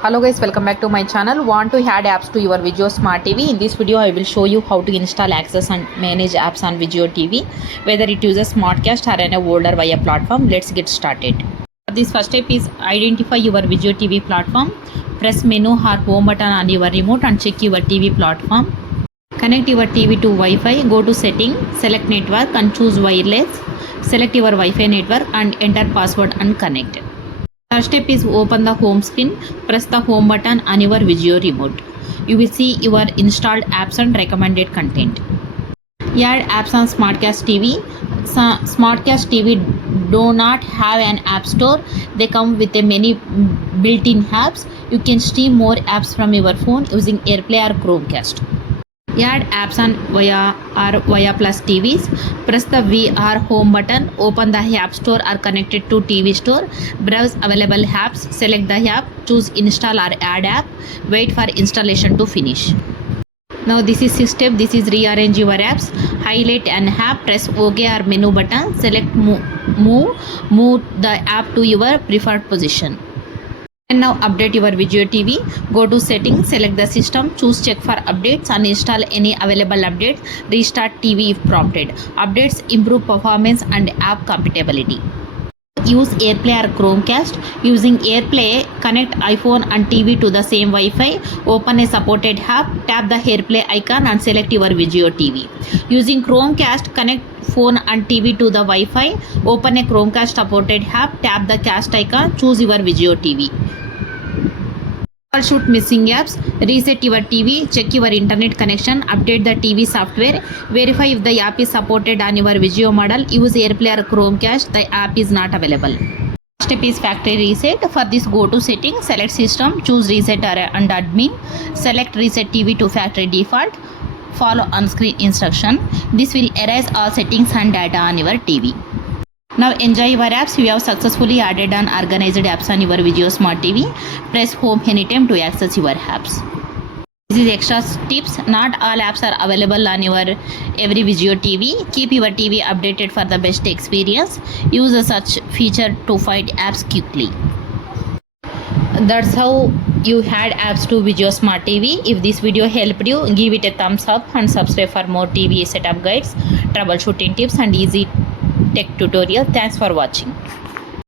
Hello guys, welcome back to my channel. Want to add apps to your Vizio Smart TV? In this video I will show you how to install, access and manage apps on Vizio TV, whether it uses SmartCast or any older via platform. Let's get started. This first step is identify your Vizio TV platform. Press menu or home button on your remote and check your TV platform. Connect your TV to Wi-Fi. Go to setting, select network and choose wireless. Select your Wi-Fi network and enter password and connect. First step is open the home screen. Press the home button on your Vizio remote. You will see your installed apps and recommended content. Add apps on SmartCast TV. SmartCast TV do not have an app store. They come with a many built-in apps. You can stream more apps from your phone using AirPlay or Chromecast. Add apps on via Plus TVs. Press the VR home button. Open the app store or connect it to TV store. Browse available apps. Select the app. Choose install or add app. Wait for installation to finish. Now this is sixth step. This is rearrange your apps. Highlight an app. Press OK or menu button. Select move the app to your preferred position. And now update your Vizio TV. Go to settings, select the system, choose check for updates, uninstall any available updates, restart TV if prompted. Updates improve performance and app compatibility. Use AirPlay or Chromecast. Using AirPlay, connect iPhone and TV to the same Wi-Fi. Open a supported app, tap the AirPlay icon and select your Vizio TV. Using Chromecast, connect phone and TV to the Wi-Fi. Open a Chromecast supported app, tap the cast icon, choose your Vizio TV. Troubleshoot missing apps. Reset your TV, check your internet connection, update the TV software, verify if the app is supported on your Vizio model. Use AirPlay or Chromecast, the app is not available. Step is factory reset. For this, go to settings, select system, choose reset and admin, select reset TV to factory default, follow on-screen instruction. This will erase all settings and data on your TV. Now enjoy your apps. You have successfully added and organized apps on your Vizio Smart TV. Press home anytime to access your apps. This is extra tips. Not all apps are available on your every Vizio TV. Keep your TV updated for the best experience. Use a search feature to find apps quickly. That's how you add apps to Vizio Smart TV. If this video helped you, give it a thumbs up and subscribe for more TV setup guides, troubleshooting tips and easy tech tutorial. Thanks for watching.